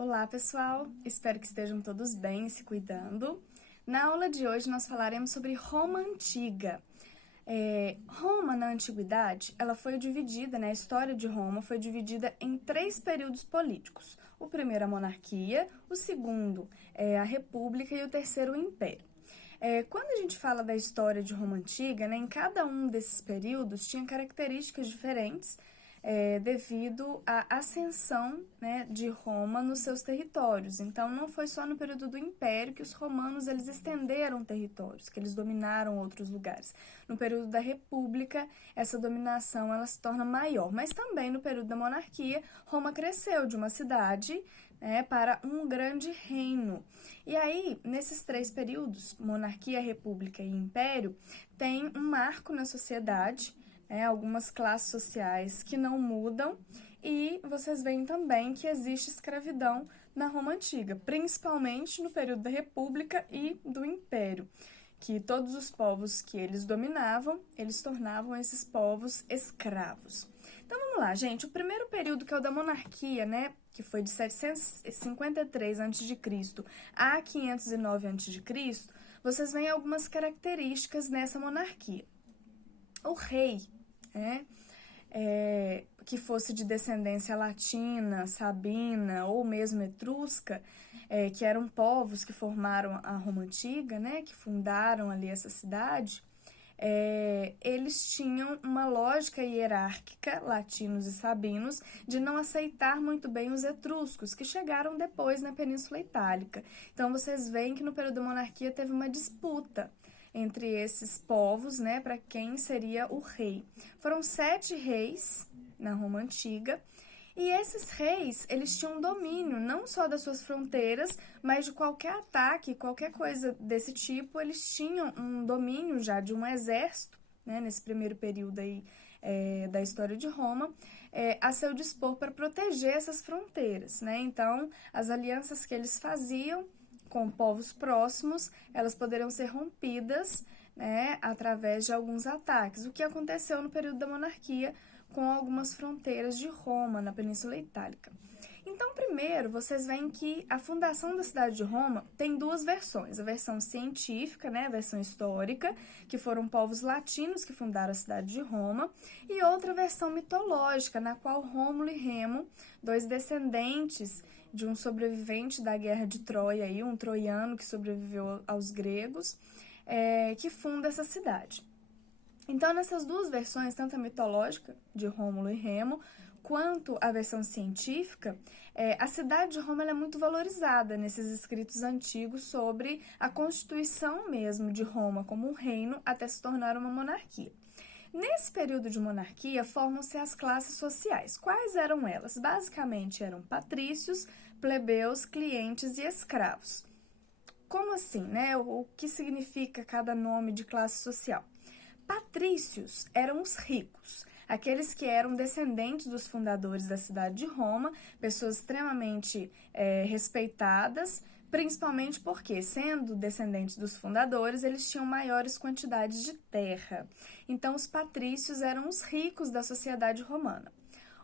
Olá, pessoal! Espero que estejam todos bem e se cuidando. Na aula de hoje, nós falaremos sobre Roma Antiga. Roma, na Antiguidade, ela foi dividida, né, a história de Roma foi dividida em 3 períodos políticos. O primeiro, a monarquia, o segundo, a república e o terceiro, o império. Quando a gente fala da história de Roma Antiga, né, em cada um desses períodos tinha características diferentes, devido à ascensão, né, de Roma nos seus territórios. Então, não foi só no período do Império que os romanos eles estenderam territórios, que eles dominaram outros lugares. No período da República, essa dominação ela se torna maior, mas também no período da monarquia, Roma cresceu de uma cidade, né, para um grande reino. E aí, nesses 3 períodos, monarquia, república e império, tem um marco na sociedade, algumas classes sociais que não mudam, e vocês veem também que existe escravidão na Roma Antiga, principalmente no período da República e do Império, que todos os povos que eles dominavam, eles tornavam esses povos escravos. Então vamos lá, gente, o primeiro período, que é o da monarquia, né, que foi de 753 a.C. a 509 a.C., vocês veem algumas características nessa monarquia. O rei, que fosse de descendência latina, sabina ou mesmo etrusca, que eram povos que formaram a Roma Antiga, né, que fundaram ali essa cidade, eles tinham uma lógica hierárquica, latinos e sabinos, de não aceitar muito bem os etruscos, que chegaram depois na Península Itálica. Então, vocês veem que no período da monarquia teve uma disputa entre esses povos, né, para quem seria o rei. Foram 7 reis na Roma Antiga, e esses reis, eles tinham domínio não só das suas fronteiras, mas de qualquer ataque, qualquer coisa desse tipo, eles tinham um domínio já de um exército, né, nesse primeiro período aí da história de Roma, a seu dispor para proteger essas fronteiras, né? Então, as alianças que eles faziam com povos próximos, elas poderiam ser rompidas, né, através de alguns ataques. O que aconteceu no período da monarquia com algumas fronteiras de Roma, na Península Itálica. Então, primeiro, vocês veem que a fundação da cidade de Roma tem 2 versões. A versão científica, né, a versão histórica, que foram povos latinos que fundaram a cidade de Roma, e outra versão mitológica, na qual Rômulo e Remo, 2 descendentes de um sobrevivente da guerra de Troia, aí, um troiano que sobreviveu aos gregos, que funda essa cidade. Então, nessas 2 versões, tanto a mitológica, de Rômulo e Remo, quanto a versão científica, a cidade de Roma é muito valorizada nesses escritos antigos sobre a constituição mesmo de Roma como um reino até se tornar uma monarquia. Nesse período de monarquia, formam-se as classes sociais. Quais eram elas? Basicamente, eram patrícios, plebeus, clientes e escravos. Como assim, né? O que significa cada nome de classe social? Patrícios eram os ricos, aqueles que eram descendentes dos fundadores da cidade de Roma, pessoas extremamente respeitadas, principalmente porque, sendo descendentes dos fundadores, eles tinham maiores quantidades de terra. Então, os patrícios eram os ricos da sociedade romana.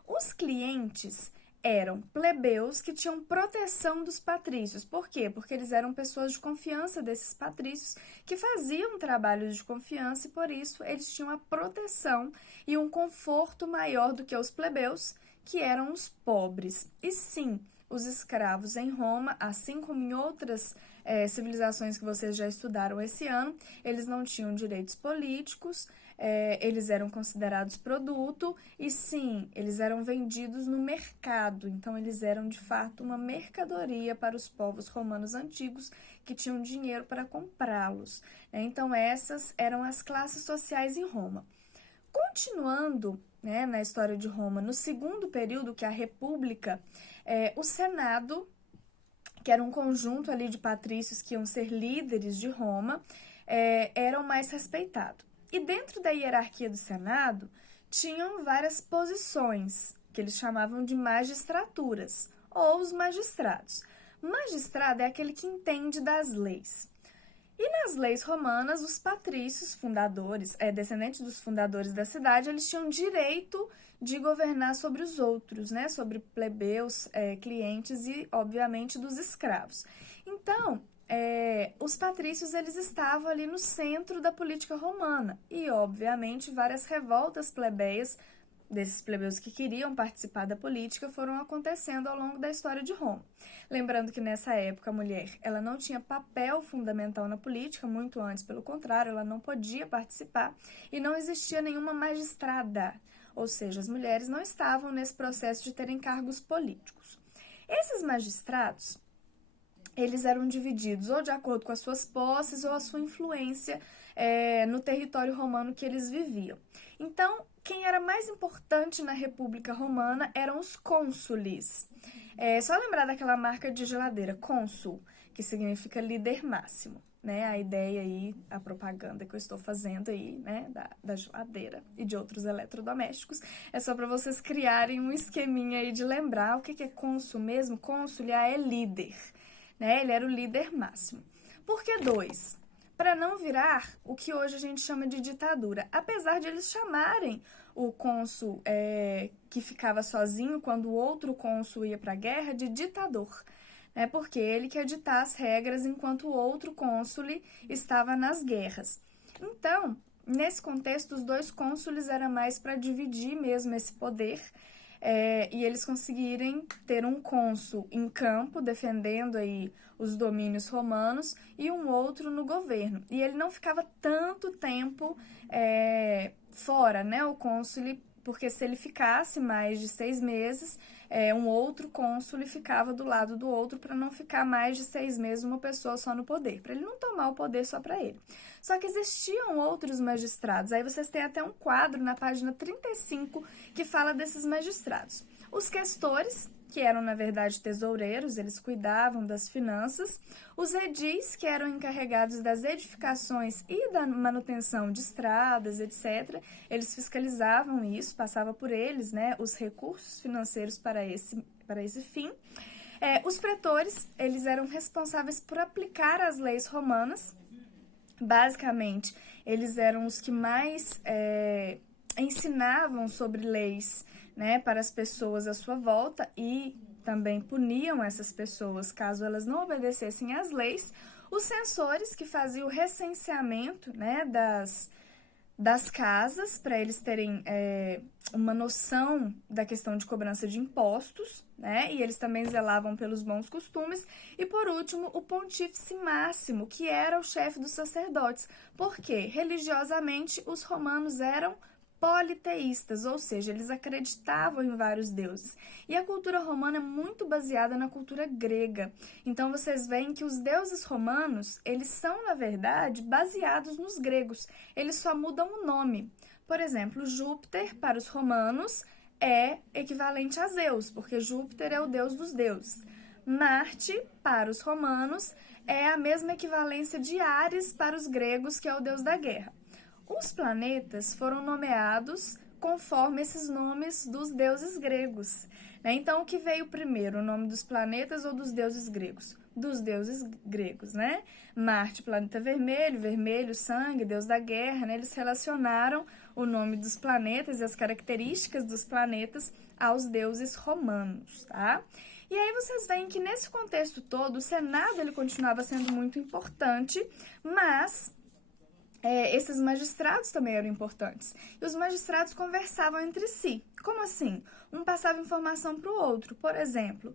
Os clientes eram plebeus que tinham proteção dos patrícios. Por quê? Porque eles eram pessoas de confiança desses patrícios que faziam trabalhos de confiança e, por isso, eles tinham a proteção e um conforto maior do que os plebeus, que eram os pobres. E sim, os escravos em Roma, assim como em outras civilizações que vocês já estudaram esse ano, eles não tinham direitos políticos, eles eram considerados produto e sim, eles eram vendidos no mercado, então eles eram de fato uma mercadoria para os povos romanos antigos que tinham dinheiro para comprá-los. Então essas eram as classes sociais em Roma. Continuando, né, na história de Roma, no segundo período, que é a República, o Senado, que era um conjunto ali de patrícios que iam ser líderes de Roma, eram mais respeitados. E dentro da hierarquia do Senado, tinham várias posições, que eles chamavam de magistraturas, ou os magistrados. Magistrado é aquele que entende das leis. E nas leis romanas, os patrícios fundadores, descendentes dos fundadores da cidade, eles tinham direito de governar sobre os outros, né? Sobre plebeus, clientes e, obviamente, dos escravos. Então, os patrícios eles estavam ali no centro da política romana e, obviamente, várias revoltas plebeias desses plebeus que queriam participar da política foram acontecendo ao longo da história de Roma. Lembrando que nessa época a mulher ela não tinha papel fundamental na política, muito antes, pelo contrário, ela não podia participar e não existia nenhuma magistrada, ou seja, as mulheres não estavam nesse processo de terem cargos políticos. Esses magistrados, eles eram divididos ou de acordo com as suas posses ou a sua influência no território romano que eles viviam. Então, quem era mais importante na República Romana eram os cônsules. Só lembrar daquela marca de geladeira, cônsul, que significa líder máximo, né? A ideia aí, a propaganda que eu estou fazendo aí, né, da geladeira e de outros eletrodomésticos, é só para vocês criarem um esqueminha aí de lembrar o que é cônsul mesmo. Cônsul é líder, né? Ele era o líder máximo. Por que dois? Para não virar o que hoje a gente chama de ditadura. Apesar de eles chamarem o cônsul que ficava sozinho quando o outro cônsul ia para a guerra de ditador, né? Porque ele quer ditar as regras enquanto o outro cônsul estava nas guerras. Então, nesse contexto, os dois cônsules era mais para dividir mesmo esse poder, e eles conseguirem ter um cônsul em campo, defendendo aí os domínios romanos, e um outro no governo. E ele não ficava tanto tempo fora, né, o cônsul, porque se ele ficasse mais de 6 meses, um outro cônsul ficava do lado do outro para não ficar mais de 6 meses uma pessoa só no poder, para ele não tomar o poder só para ele. Só que existiam outros magistrados, aí vocês têm até um quadro na página 35 que fala desses magistrados. Os questores, que eram na verdade tesoureiros, eles cuidavam das finanças, os edis, que eram encarregados das edificações e da manutenção de estradas, etc., eles fiscalizavam isso, passava por eles, né, os recursos financeiros para esse fim. Os pretores, eles eram responsáveis por aplicar as leis romanas. Basicamente, eles eram os que mais ensinavam sobre leis, né, para as pessoas à sua volta e também puniam essas pessoas caso elas não obedecessem às leis. Os censores, que faziam o recenseamento, né, das casas, para eles terem uma noção da questão de cobrança de impostos, né? E eles também zelavam pelos bons costumes. E, por último, o pontífice máximo, que era o chefe dos sacerdotes, porque, religiosamente, os romanos eram politeístas, ou seja, eles acreditavam em vários deuses. E a cultura romana é muito baseada na cultura grega. Então, vocês veem que os deuses romanos, eles são, na verdade, baseados nos gregos. Eles só mudam o nome. Por exemplo, Júpiter, para os romanos, é equivalente a Zeus, porque Júpiter é o deus dos deuses. Marte, para os romanos, é a mesma equivalência de Ares para os gregos, que é o deus da guerra. Os planetas foram nomeados conforme esses nomes dos deuses gregos, né? Então, o que veio primeiro, o nome dos planetas ou dos deuses gregos? Dos deuses gregos, né? Marte, planeta vermelho, vermelho, sangue, deus da guerra, né? Eles relacionaram o nome dos planetas e as características dos planetas aos deuses romanos, tá? E aí vocês veem que nesse contexto todo, o Senado ele continuava sendo muito importante, mas esses magistrados também eram importantes. E os magistrados conversavam entre si. Como assim? Um passava informação para o outro. Por exemplo,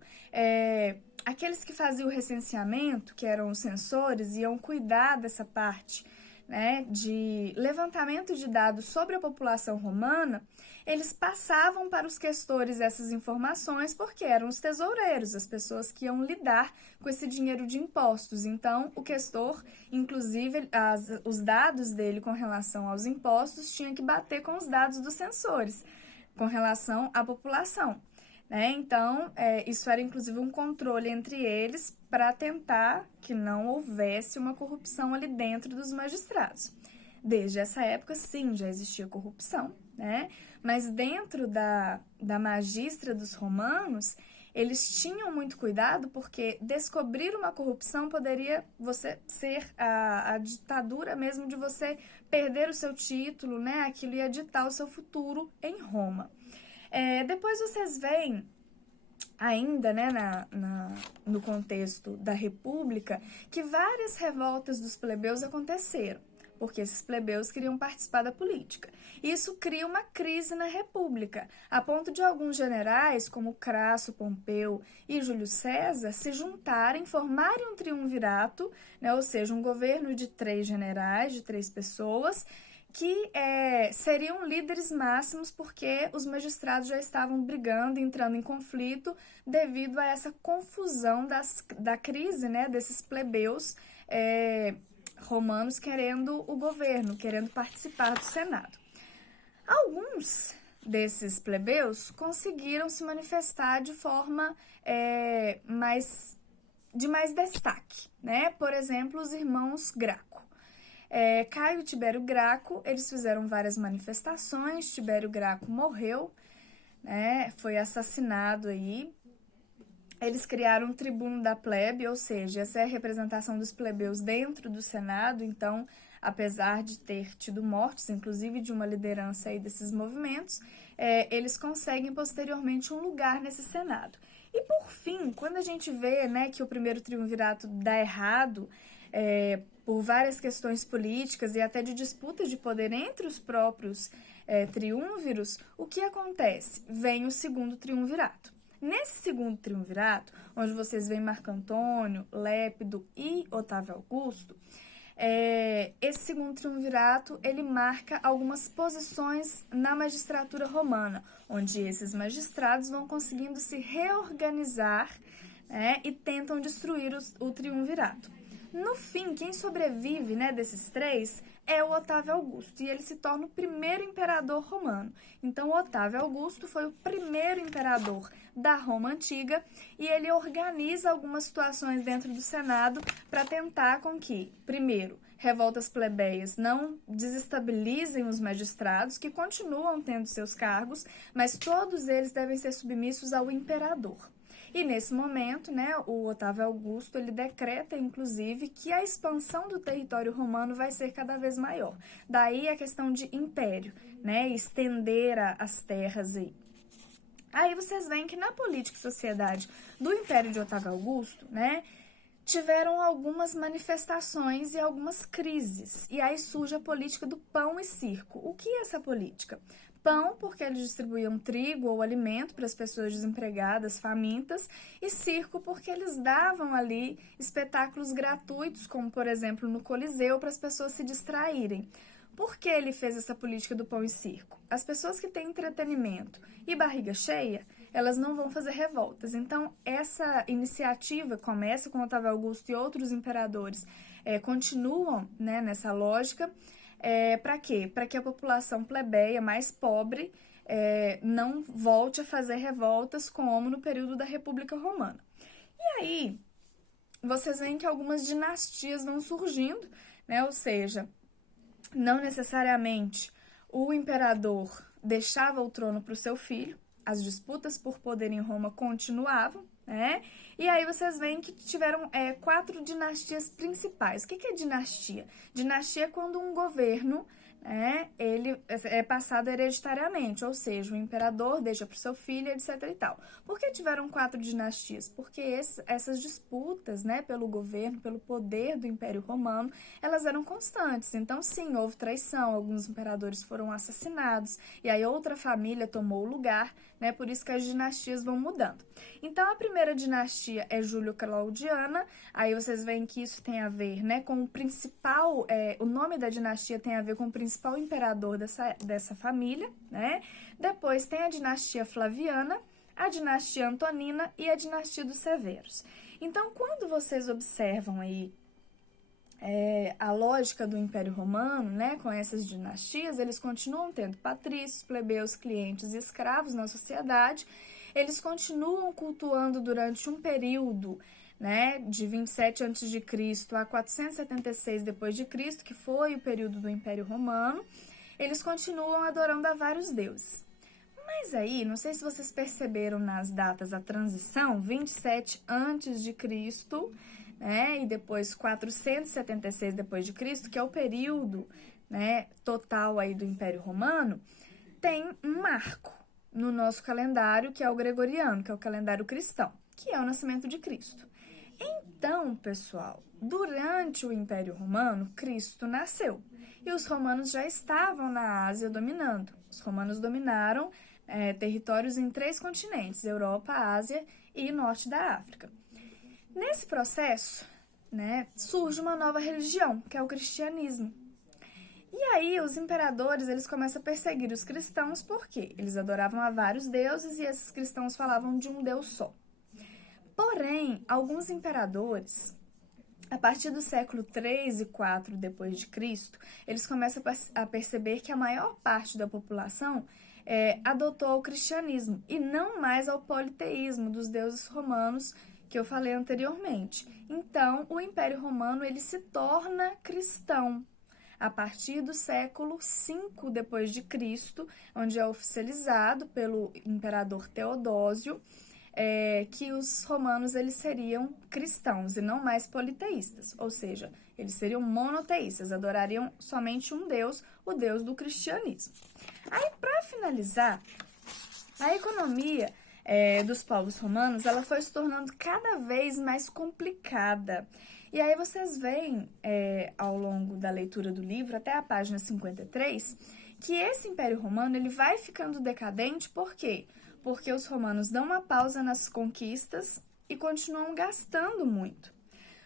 aqueles que faziam o recenseamento, que eram os censores, iam cuidar dessa parte, né, de levantamento de dados sobre a população romana. Eles passavam para os questores essas informações porque eram os tesoureiros, as pessoas que iam lidar com esse dinheiro de impostos. Então, o questor, inclusive, os dados dele com relação aos impostos tinham que bater com os dados dos censores com relação à população, né? Então, isso era inclusive um controle entre eles para tentar que não houvesse uma corrupção ali dentro dos magistrados. Desde essa época, sim, já existia corrupção, né? Mas dentro da magistra dos romanos, eles tinham muito cuidado porque descobrir uma corrupção poderia ser a ditadura mesmo de você perder o seu título, né? Aquilo ia ditar o seu futuro em Roma. Depois vocês veem ainda, né, no contexto da República, que várias revoltas dos plebeus aconteceram, porque esses plebeus queriam participar da política. Isso cria uma crise na República, a ponto de alguns generais, como Crasso, Pompeu e Júlio César, se juntarem, formarem um triunvirato, né, ou seja, um governo de 3 generais, de 3 pessoas, que seriam líderes máximos porque os magistrados já estavam brigando, entrando em conflito devido a essa confusão da crise, né, desses plebeus romanos querendo o governo, querendo participar do Senado. Alguns desses plebeus conseguiram se manifestar de forma de mais destaque, né? Por exemplo, os irmãos Graco. Caio e Tibério Graco, eles fizeram várias manifestações. Tibério Graco morreu, né? Foi assassinado aí. Eles criaram um tribuno da plebe, ou seja, essa é a representação dos plebeus dentro do Senado. Então, apesar de ter tido mortes, inclusive de uma liderança aí desses movimentos, eles conseguem posteriormente um lugar nesse Senado. E por fim, quando a gente vê, né, que o primeiro triunvirato dá errado, por várias questões políticas e até de disputa de poder entre os próprios triunviros, o que acontece? Vem o segundo triunvirato. Nesse segundo triunvirato, onde vocês veem Marco Antônio, Lépido e Otávio Augusto, esse segundo triunvirato, ele marca algumas posições na magistratura romana, onde esses magistrados vão conseguindo se reorganizar, né, e tentam destruir o triunvirato. No fim, quem sobrevive, né, desses 3 é o Otávio Augusto, e ele se torna o primeiro imperador romano. Então, o Otávio Augusto foi o primeiro imperador da Roma Antiga, e ele organiza algumas situações dentro do Senado para tentar com que, primeiro, revoltas plebeias não desestabilizem os magistrados, que continuam tendo seus cargos, mas todos eles devem ser submissos ao imperador. E nesse momento, né, o Otávio Augusto, ele decreta, inclusive, que a expansão do território romano vai ser cada vez maior. Daí a questão de império, né, estender as terras aí. Aí vocês veem que na política e sociedade do Império de Otávio Augusto, né, tiveram algumas manifestações e algumas crises. E aí surge a política do pão e circo. O que é essa política? Pão, porque eles distribuíam trigo ou alimento para as pessoas desempregadas, famintas, e circo, porque eles davam ali espetáculos gratuitos, como, por exemplo, no Coliseu, para as pessoas se distraírem. Por que ele fez essa política do pão e circo? As pessoas que têm entretenimento e barriga cheia, elas não vão fazer revoltas. Então, essa iniciativa começa com Otávio Augusto e outros imperadores, continuam, né, nessa lógica. Para quê? Para que a população plebeia mais pobre não volte a fazer revoltas como no período da República Romana. E aí, vocês veem que algumas dinastias vão surgindo, né? Ou seja, não necessariamente o imperador deixava o trono para o seu filho, as disputas por poder em Roma continuavam, né? E aí vocês veem que tiveram 4 dinastias principais. O que é dinastia? Dinastia é quando um governo, né, ele é passado hereditariamente, ou seja, o imperador deixa para o seu filho, etc. e tal. Por que tiveram 4 dinastias? Porque essas disputas, né, pelo governo, pelo poder do Império Romano, elas eram constantes. Então, sim, houve traição, alguns imperadores foram assassinados, e aí outra família tomou o lugar, né, por isso que as dinastias vão mudando. Então, a primeira dinastia é Júlio-Claudiana. Aí vocês veem que isso tem a ver, né, com o principal, o nome da dinastia tem a ver com o principal imperador dessa família, né? Depois tem a dinastia Flaviana, a dinastia Antonina e a dinastia dos Severos. Então, quando vocês observam aí a lógica do Império Romano, né, com essas dinastias, eles continuam tendo patrícios, plebeus, clientes e escravos na sociedade. Eles continuam cultuando durante um período, né, de 27 a.C. a 476 d.C., que foi o período do Império Romano. Eles continuam adorando a vários deuses. Mas aí, não sei se vocês perceberam nas datas a transição, 27 antes de Cristo, né, e depois 476 depois de Cristo, que é o período, né, total aí do Império Romano, tem um marco no nosso calendário, que é o gregoriano, que é o calendário cristão, que é o nascimento de Cristo. Então, pessoal, durante o Império Romano, Cristo nasceu e os romanos já estavam na Ásia dominando. Os romanos dominaram territórios em 3 continentes: Europa, Ásia e Norte da África. Nesse processo, né, surge uma nova religião, que é o cristianismo. E aí os imperadores eles começam a perseguir os cristãos porque eles adoravam a vários deuses e esses cristãos falavam de um Deus só. Porém, alguns imperadores, a partir do século 3 e 4 depois de Cristo, eles começam a perceber que a maior parte da população adotou o cristianismo e não mais ao politeísmo dos deuses romanos que eu falei anteriormente. Então, o Império Romano ele se torna cristão a partir do século 5 depois de Cristo, onde é oficializado pelo imperador Teodósio que os romanos eles seriam cristãos e não mais politeístas, ou seja, eles seriam monoteístas, adorariam somente um Deus, o Deus do cristianismo. Aí, para finalizar, a economia dos povos romanos ela foi se tornando cada vez mais complicada. E aí vocês veem, ao longo da leitura do livro, até a página 53, que esse Império Romano ele vai ficando decadente, por quê? Porque os romanos dão uma pausa nas conquistas e continuam gastando muito.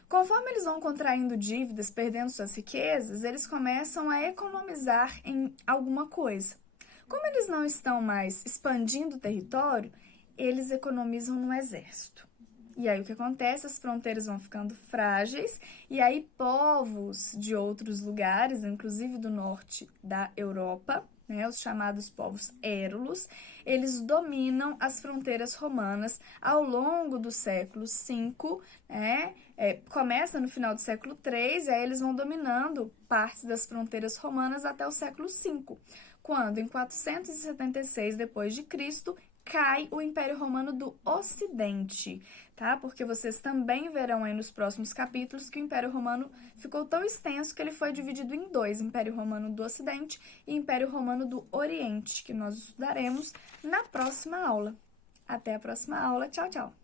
Conforme eles vão contraindo dívidas, perdendo suas riquezas, eles começam a economizar em alguma coisa. Como eles não estão mais expandindo o território, eles economizam no exército. E aí o que acontece? As fronteiras vão ficando frágeis e aí povos de outros lugares, inclusive do norte da Europa, né, os chamados povos érulos, eles dominam as fronteiras romanas ao longo do século V, né, começa no final do século III, e aí eles vão dominando partes das fronteiras romanas até o século V, quando em 476 depois de Cristo cai o Império Romano do Ocidente, tá? Porque vocês também verão aí nos próximos capítulos que o Império Romano ficou tão extenso que ele foi dividido em 2, Império Romano do Ocidente e Império Romano do Oriente, que nós estudaremos na próxima aula. Até a próxima aula. Tchau, tchau!